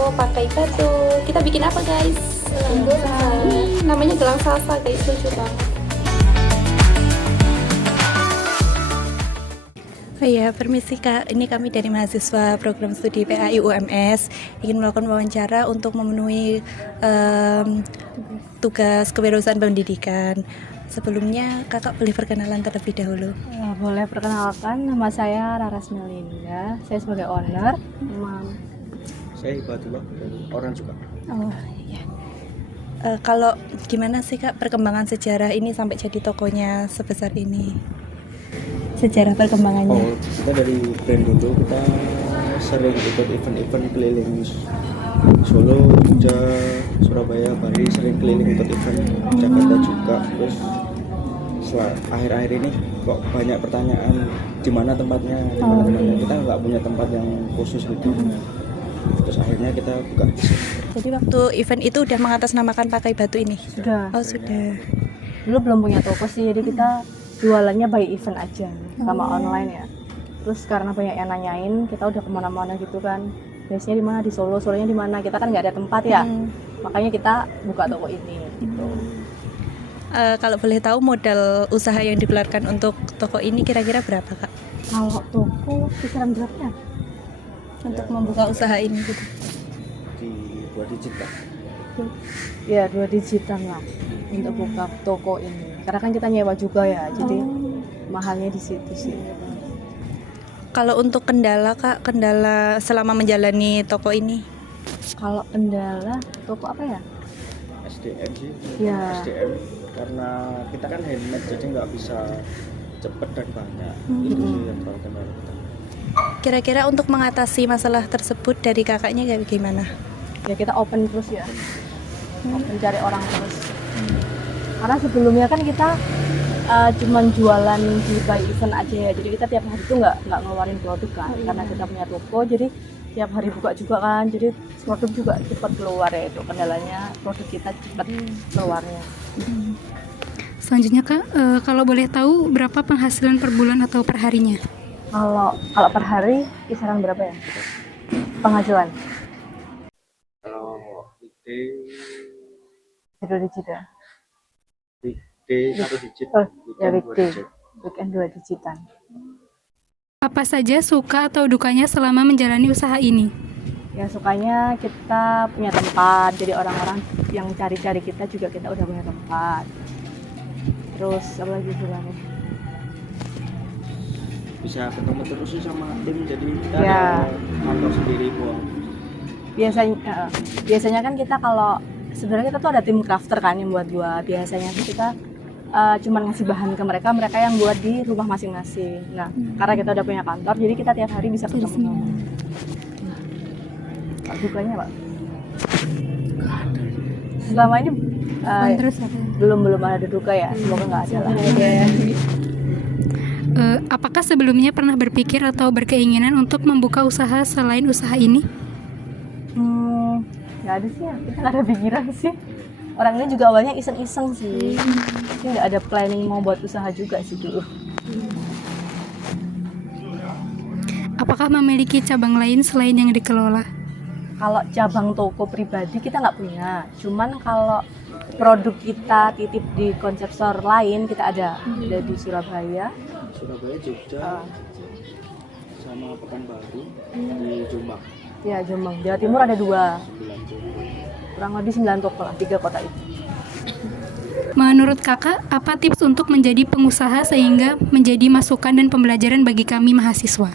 toko pakai batu. Kita bikin apa guys? Namanya gelang salsa guys, lucu banget. Oh iya, permisi Kak, ini kami dari mahasiswa program studi PAI UMS ingin melakukan wawancara untuk memenuhi tugas kewirausahaan pendidikan. Sebelumnya Kakak boleh perkenalan terlebih dahulu. Boleh perkenalkan, nama saya Raras Melinda, saya sebagai owner. Saya Hibatullah dari orang juga. Oh iya. Kalau gimana sih Kak perkembangan sejarah ini sampai jadi tokonya sebesar ini? Sejarah perkembangannya. Oh, kita dari brand dulu kita sering ikut event-event keliling Solo, Jogja, Surabaya, Bali, sering keliling ikut event Jakarta juga. Terus setelah akhir-akhir ini kok banyak pertanyaan di mana tempatnya, kita nggak punya tempat yang khusus gitu. Terus akhirnya kita buka. Jadi waktu event itu udah mengatasnamakan pakai batu ini? Sudah. Oh sudah. Dulu belum punya toko sih, jadi kita jualannya by event aja, sama online ya. Terus karena banyak yang nanyain, kita udah kemana-mana gitu kan. Biasanya di mana, di Solo, Solonya di mana? Kita kan nggak ada tempat ya, makanya kita buka toko ini. Gitu. Kalau boleh tahu modal usaha yang dikeluarkan untuk toko ini kira-kira berapa Kak? Kalau toko kisaran berapa ya? Untuk membuka usaha ini gitu. Di 2 digit lah. Ya 2 digitan lah untuk buka toko ini. Karena kan kita nyewa juga ya, jadi mahalnya di situ sih. Kalau untuk kendala Kak, kendala selama menjalani toko ini? Kalau kendala toko apa ya? SDM sih, Ya. SDM karena kita kan handmade jadi nggak bisa cepet dan banyak. Itu sih yang terlalu kendala kita. Kira-kira untuk mengatasi masalah tersebut dari kakaknya kayak gimana? Ya kita open terus ya, open cari orang terus. Karena sebelumnya kan kita cuman jualan di by event aja ya, jadi kita tiap hari tuh nggak ngeluarin produk kan, karena kita punya toko, jadi tiap hari buka juga kan, jadi produk juga cepat keluar ya, itu kendalanya produk kita cepat keluarnya. Selanjutnya Kak, kalau boleh tahu berapa penghasilan per bulan atau per harinya? Kalau per hari kisaran berapa ya penghasilan? Kalau weekday 2 digit ya? weekday 1 digit, Oh, ya weekend 2 weekday, digit. weekend 2 digitan. Apa saja suka atau dukanya selama menjalani usaha ini? Ya sukanya kita punya tempat, jadi orang-orang yang cari-cari kita juga kita udah punya tempat. Terus apa lagi sukanya? Bisa ketemu terus sih sama tim, jadi kita Ya. ada kantor sendiri buat Biasanya kan kita kalau sebenarnya kita tuh ada tim crafter kan yang buat biasanya tuh kita cuman ngasih bahan ke mereka yang buat di rumah masing-masing. Nah, karena kita udah punya kantor, jadi kita tiap hari bisa ketemu. Pak, dukanya Pak? Selama ini Terus apa? belum ada duka ya, semoga nggak ada lah. Apakah sebelumnya pernah berpikir atau berkeinginan untuk membuka usaha selain usaha ini? Nggak ada sih ya, kita nggak ada pikiran sih. Orang ini juga awalnya iseng-iseng sih, tapi nggak ada planning mau buat usaha juga sih dulu. Apakah memiliki cabang lain selain yang dikelola? Kalau cabang toko pribadi kita nggak punya, cuman kalau produk kita titip di konsep store lain kita ada di Surabaya, Jogja, sama Pekanbaru di Jombang. ya Jombang, Jawa Timur ada 2, Bulan Jombang. kurang lebih 9 toko lah, 3 kota itu. Menurut kakak, apa tips untuk menjadi pengusaha sehingga menjadi masukan dan pembelajaran bagi kami mahasiswa?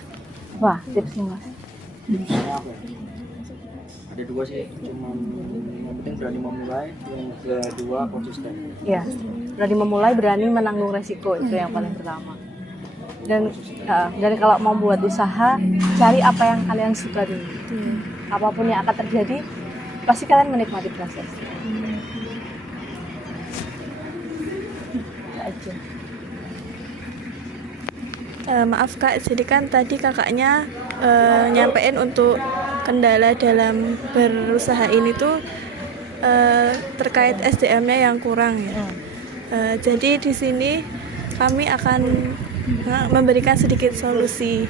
Wah, tipsnya Mas. Saya apa ya? Ada 2 sih, cuman yang penting berani memulai, yang kedua konsisten. Ya, berani memulai, berani menanggung resiko, itu yang paling pertama. Dan kalau mau buat usaha, cari apa yang kalian suka dulu. Apapun yang akan terjadi, pasti kalian menikmati proses. Itu aja. Maaf Kak, jadi kan tadi kakaknya nyampein untuk kendala dalam berusaha ini tuh terkait SDM-nya yang kurang ya. Jadi di sini kami akan memberikan sedikit solusi.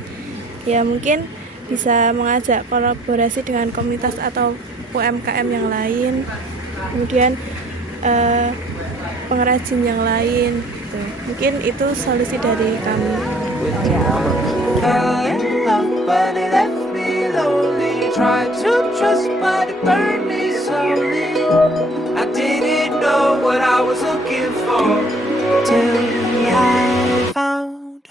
Ya mungkin bisa mengajak kolaborasi dengan komunitas atau UMKM yang lain, kemudian pengrajin yang lain gitu. Mungkin itu solusi dari kami. But it left me lonely. Tried to trust, but it burned me slowly. I didn't know what I was looking for till